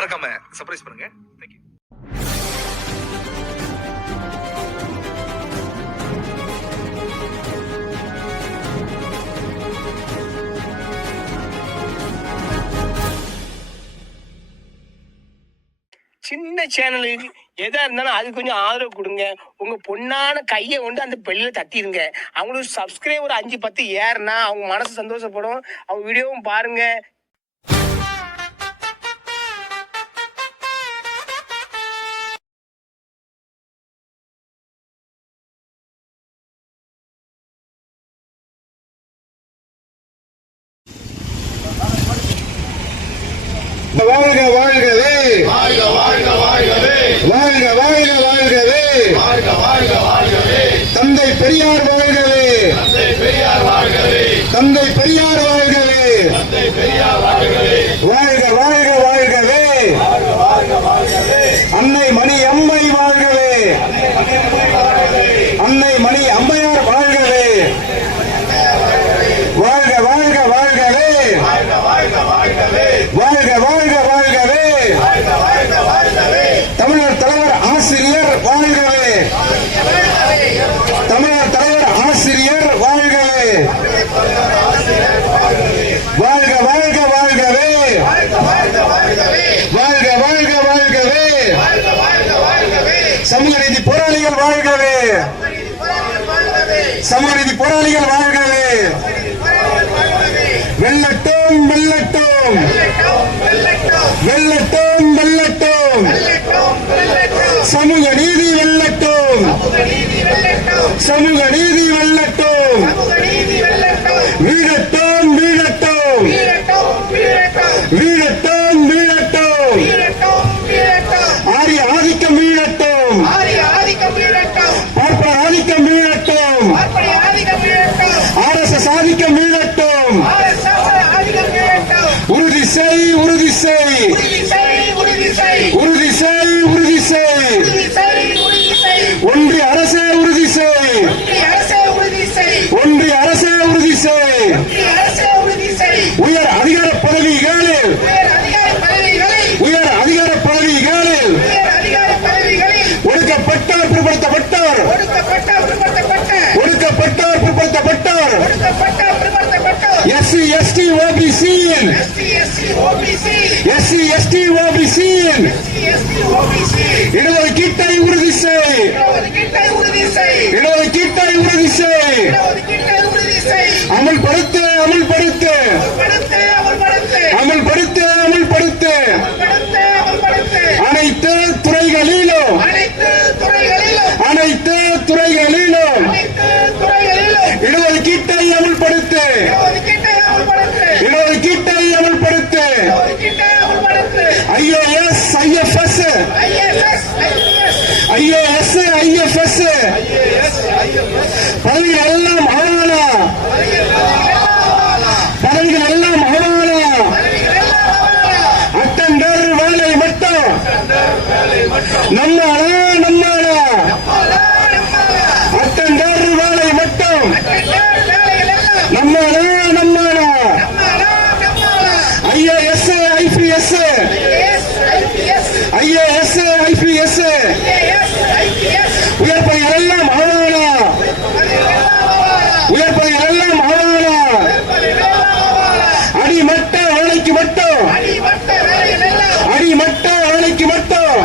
மறக்காம சர்ப்ரைஸ் பண்ணுங்க. தேங்க்யூ. சின்ன சேனலுக்கு எதா இருந்தாலும் அது கொஞ்சம் ஆதரவு கொடுங்க. உங்க பொண்ணான கையை கொண்டு அந்த பெல்லில் தட்டிடுங்க. அவங்களுக்கு சப்ஸ்கிரைபர் 5-10 ஏறுனா அவங்க மனசு சந்தோஷப்படும். அவங்க வீடியோவும் பாருங்க. வாழ்க வாழ்கவே, வாழ்க வாழ்க வாழ்கவே, வாழ்க வாழ்க வாழ்கவே, வாழ்க வாழ்க வாழ்கவே, தந்தை பெரியார் வாழ்கவே, தந்தை பெரியார் வாழ்கவே, தந்தை பெரியார் வாழ்கவே, தந்தை பெரியார் வாழ்கவே, வாழ்க வாழ்க வாழ்கவே, வாழ்க வாழ்க வாழ்கவே, அன்னை மணி அம்மை வாழ்கவே, அன்னை மணி அம்மையார் வாழ்கவே, வாழ்க வாழ்க வாழ்கவே, வாழ்க வாழ்க வாழ்கவே, வாழ்க வாழ்க வாழ்கவே, வாழ்க வாழ்க வாழ்கவே, தமிழர் தலைவர் ஆசிரியர் வாழ்கவே, தமிழர் தலைவர் ஆசிரியர் வாழ்கவே, வாழ்க வாழ்க வாழ்கவே, வாழ்க வாழ்க வாழ்கவே, சமூக நீதி போராளிகள் வாழ்கவே, சமூக நீதி போராளிகள் வாழ்கவே, வெல்லட்டும் வெல்லட்டும் வெல்லட்டும் வெல்லட்டும், சமூக நீதி வெல்லட்டும், சமூக நீதி வெல்லட்டும், வீழட்டும் வீழட்டும், வீழட்டும் வீழட்டும், ஆரிய ஆதிக்கம் வீழட்டும், பார்ப்பன ஆதிக்கம் வீழட்டும், RSS ஆதிக்கம் வீழட்டும், உறுதி செய் உறுதி செய், உறுதி செய் உறுதி செய், ஒன்றிய அரசே உறுதி செய், ஒன்றிய அரசே உறுதி செய், உயர் அதிகார பதவிகளில், உயர் அதிகார பதவிகளில் ஒடுக்கப்பட்டார் பிற்படுத்தப்பட்டார், ஒடுக்கப்பட்டார் பிற்படுத்தப்பட்டார், SC ST OBC SC ST OBC இடஒதுக்கீட்டை உறுதி செய், இடஒதுக்கீட்டை உறுதி செய், அமல்படுத்து அமல்படுத்து அமல்படுத்து அமல்படுத்து, அனைத்து துறைகளிலும் அனைத்து துறைகளிலும் இடஒதுக்கீட்டை அமல்படுத்து, இடஒதுக்கீட்டை அமல்படுத்து, IAS IFS IAS IFS பதவிகள் எல்லாம் ஆவணா, பதவிகள் எல்லாம் ஆவணா, அட்டண்டர் வேலை மட்டும் நம்மாளா நம்மாளா, அட்டண்டர் வேலை மட்டும் நம்மாளா நம்மாளா, IAS IPS IAS IPS உயர் பதவிகள் எல்லாம் ஆவணா, உயர் பதவிகள் எல்லாம் ஆவணா, அடிமட்ட வேலைக்கு மட்டும், அடிமட்ட வேலைக்கு மட்டும்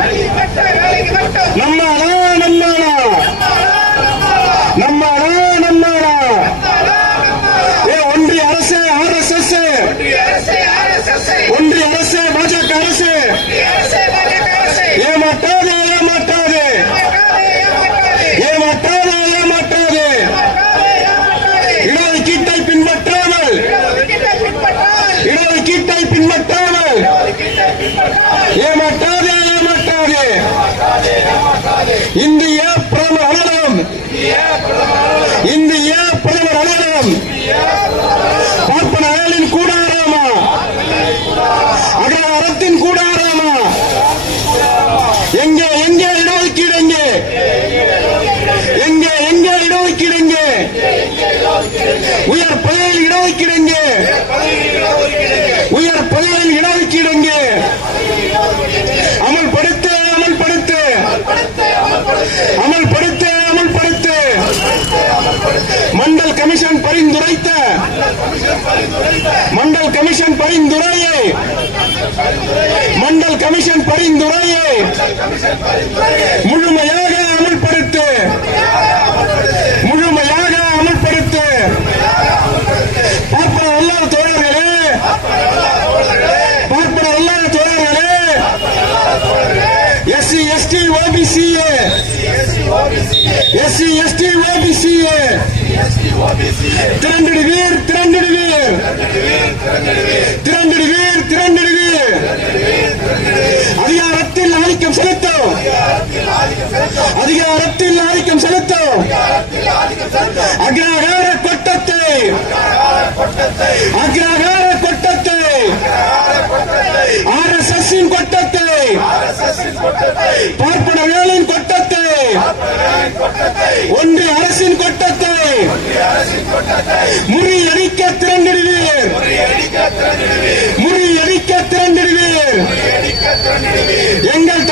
நம்மாளா நம்மாளா, நம்மாளா நம்மாளா, ஒன்றிய அரசு RSS, ஒன்றிய அரசு பாஜக அரசு ஏமாற்றாது ஏமாற்றாது ஏமாற்றாது ஏமாற்றாது, இடஒதுக்கீட்டை பின்பற்றாமல், இடஒதுக்கீட்டை பின்பற்றாமல் ஏமாற்றாது ஏமாற்றாது, இந்திய பிரதமர் அலுவலகம், இந்திய பிரதமர் அலுவலகம் பார்ப்பனர்களின் கூடாராமா, அகரத்தின் கூடாராமா, எங்கே எங்கே இடஒதுக்கீடு, எங்கே எங்கே எங்கே இடஒதுக்கீடு, எங்கே உயர் பதவியில் இடஒதுக்கீடு, எங்கே உயர் பதவியில் இடஒதுக்கீடு, எங்கே மண்டல் கமிஷன் பரிந்துரையை முழுமையாக அமல்படுத்து பார்ப்பன அல்லாத தோழர்களே எஸ்சி எஸ்டி ஓபிசிஏ திரண்டிடுவீர் அதிகாரத்தில் ஆதிக்கம் செலுத்தும் அக்ரஹார கொட்டத்தை RSS கொட்டத்தை பார்ப்பனர்களின் கொட்டத்தை ஒன்றிய அரசின் கொட்டத்தை முறியடிக்க திரண்டிடுவீர் எங்கள்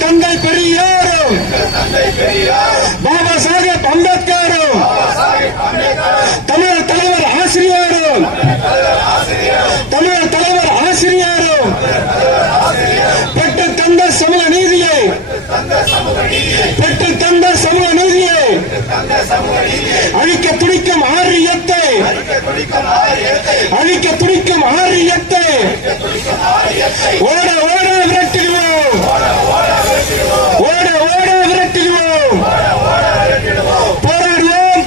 தந்தை பெரியாரும் பாபா சாஹேப் அம்பேத்கரும் தமிழர் தலைவர் ஆசிரியரும் பெற்றுத் தந்த சமூக நீதியை அழிக்க துடிக்கும் ஆரியத்தை ஓட விரட்டிடுவோம் போராடுவோம்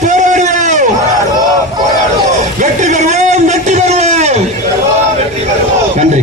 வெற்றி பெறுவோம் நன்றி.